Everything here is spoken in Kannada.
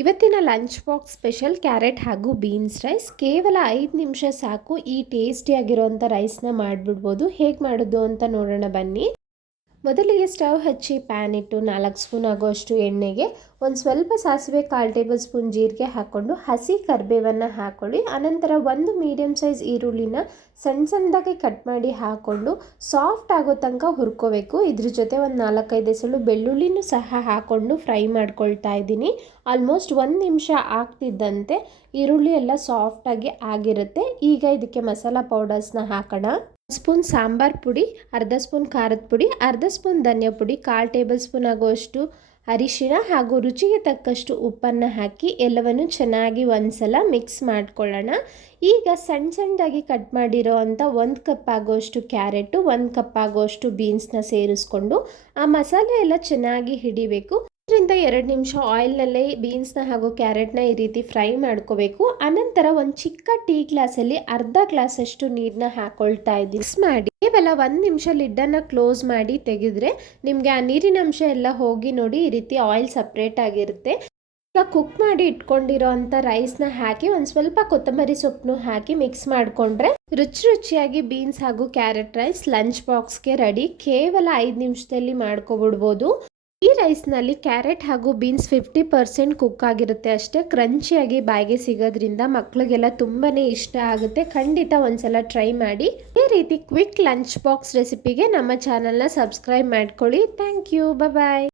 ಇವತ್ತಿನ ಲಂಚ್ ಬಾಕ್ಸ್ ಸ್ಪೆಷಲ್ ಕ್ಯಾರೆಟ್ ಹಾಗೂ ಬೀನ್ಸ್ ರೈಸ್ ಕೇವಲ ಐದು ನಿಮಿಷ ಸಾಕು, ಈ ಟೇಸ್ಟಿಯಾಗಿರೋಂಥ ರೈಸ್ನ ಮಾಡಿಬಿಡ್ಬೋದು. ಹೇಗೆ ಮಾಡೋದು ಅಂತ ನೋಡೋಣ ಬನ್ನಿ. ಮೊದಲಿಗೆ ಸ್ಟವ್ ಹಚ್ಚಿ ಪ್ಯಾನ್ ಇಟ್ಟು ನಾಲ್ಕು ಸ್ಪೂನ್ ಆಗೋಷ್ಟು ಎಣ್ಣೆಗೆ ಒಂದು ಸ್ವಲ್ಪ ಸಾಸಿವೆ ಕಾಲು ಟೇಬಲ್ ಸ್ಪೂನ್ ಜೀರಿಗೆ ಹಾಕ್ಕೊಂಡು ಹಸಿ ಕರಿಬೇವನ್ನು ಹಾಕ್ಕೊಳ್ಳಿ. ಅನಂತರ ಒಂದು ಮೀಡಿಯಮ್ ಸೈಜ್ ಈರುಳ್ಳಿನ ಸಣ್ಣ ಸಣ್ಣದಾಗಿ ಕಟ್ ಮಾಡಿ ಹಾಕ್ಕೊಂಡು ಸಾಫ್ಟ್ ಆಗೋ ತನಕ ಹುರ್ಕೋಬೇಕು. ಇದ್ರ ಜೊತೆ ಒಂದು ನಾಲ್ಕೈದು ಎಸಳು ಬೆಳ್ಳುಳ್ಳಿನೂ ಸಹ ಹಾಕ್ಕೊಂಡು ಫ್ರೈ ಮಾಡ್ಕೊಳ್ತಾ ಇದ್ದೀನಿ. ಆಲ್ಮೋಸ್ಟ್ ಒಂದು ನಿಮಿಷ ಆಗ್ತಿದ್ದಂತೆ ಈರುಳ್ಳಿ ಎಲ್ಲ ಸಾಫ್ಟಾಗಿ ಆಗಿರುತ್ತೆ. ಈಗ ಇದಕ್ಕೆ ಮಸಾಲ ಪೌಡರ್ಸ್ನ ಹಾಕೋಣ. ಸ್ಪೂನ್ ಸಾಂಬಾರ್ ಪುಡಿ, ಅರ್ಧ ಸ್ಪೂನ್ ಖಾರದ ಪುಡಿ, ಅರ್ಧ ಸ್ಪೂನ್ ಧನಿಯಾ ಪುಡಿ, ಕಾಲು ಟೇಬಲ್ ಸ್ಪೂನ್ ಆಗುವಷ್ಟು ಅರಿಶಿಣ ಹಾಗೂ ರುಚಿಗೆ ತಕ್ಕಷ್ಟು ಉಪ್ಪನ್ನು ಹಾಕಿ ಎಲ್ಲವನ್ನು ಚೆನ್ನಾಗಿ ಒಂದ್ಸಲ ಮಿಕ್ಸ್ ಮಾಡ್ಕೊಳ್ಳೋಣ. ಈಗ ಸಣ್ಣ ಸಣ್ಣದಾಗಿ ಕಟ್ ಮಾಡಿರೋ ಅಂಥ ಒಂದು ಕಪ್ ಆಗೋಷ್ಟು ಕ್ಯಾರೆಟು, ಒಂದು ಕಪ್ ಆಗೋಷ್ಟು ಬೀನ್ಸ್ನ ಸೇರಿಸ್ಕೊಂಡು ಆ ಮಸಾಲೆ ಎಲ್ಲ ಚೆನ್ನಾಗಿ ಹಿಡಿಬೇಕು. ಇದರಿಂದ ಎರಡು ನಿಮಿಷ ಆಯಿಲ್ನಲ್ಲೇ ಬೀನ್ಸ್ನ ಹಾಗೂ ಕ್ಯಾರೆಟ್ನ ಈ ರೀತಿ ಫ್ರೈ ಮಾಡ್ಕೋಬೇಕು. ಅನಂತರ ಒಂದು ಚಿಕ್ಕ ಟೀ ಗ್ಲಾಸಲ್ಲಿ ಅರ್ಧ ಗ್ಲಾಸಷ್ಟು ನೀರನ್ನ ಹಾಕೊಳ್ತಾ ಇದ್ದೀನಿ ಮಿಕ್ಸ್ ಮಾಡಿ ಕೇವಲ ಒಂದು ನಿಮಿಷ ಲಿಡ್ಡನ್ನು ಕ್ಲೋಸ್ ಮಾಡಿ ತೆಗೆದ್ರೆ ನಿಮಗೆ ಆ ನೀರಿನ ಅಂಶ ಎಲ್ಲ ಹೋಗಿ ನೋಡಿ ಈ ರೀತಿ ಆಯಿಲ್ ಸಪ್ರೇಟ್ ಆಗಿರುತ್ತೆ. ಈಗ ಕುಕ್ ಮಾಡಿ ಇಟ್ಕೊಂಡಿರೋ ಅಂಥ ರೈಸ್ನ ಹಾಕಿ ಒಂದು ಸ್ವಲ್ಪ ಕೊತ್ತಂಬರಿ ಸೊಪ್ಪನ್ನು ಹಾಕಿ ಮಿಕ್ಸ್ ಮಾಡಿಕೊಂಡ್ರೆ ರುಚಿ ರುಚಿಯಾಗಿ ಬೀನ್ಸ್ ಹಾಗೂ ಕ್ಯಾರೆಟ್ ರೈಸ್ ಲಂಚ್ ಬಾಕ್ಸ್ಗೆ ರೆಡಿ. ಕೇವಲ ಐದು ನಿಮಿಷದಲ್ಲಿ ಮಾಡ್ಕೊಬಿಡ್ಬೋದು. ಈ ರೈಸ್ನಲ್ಲಿ ಕ್ಯಾರೆಟ್ ಹಾಗೂ ಬೀನ್ಸ್ ಫಿಫ್ಟಿ ಪರ್ಸೆಂಟ್ ಕುಕ್ ಆಗಿರುತ್ತೆ ಅಷ್ಟೇ ಕ್ರಂಚಿಯಾಗಿ ಬಾಯಿಗೆ ಸಿಗೋದ್ರಿಂದ ಮಕ್ಕಳಿಗೆಲ್ಲ ತುಂಬಾ ಇಷ್ಟ ಆಗುತ್ತೆ. ಖಂಡಿತ ಒಂದ್ಸಲ ಟ್ರೈ ಮಾಡಿ. ಈ ರೀತಿ ಕ್ವಿಕ್ ಲಂಚ್ ಬಾಕ್ಸ್ ರೆಸಿಪಿಗೆ ನಮ್ಮ ಚಾನಲ್ನ ಸಬ್ಸ್ಕ್ರೈಬ್ ಮಾಡ್ಕೊಳ್ಳಿ. Thank you. ಬಾಯ್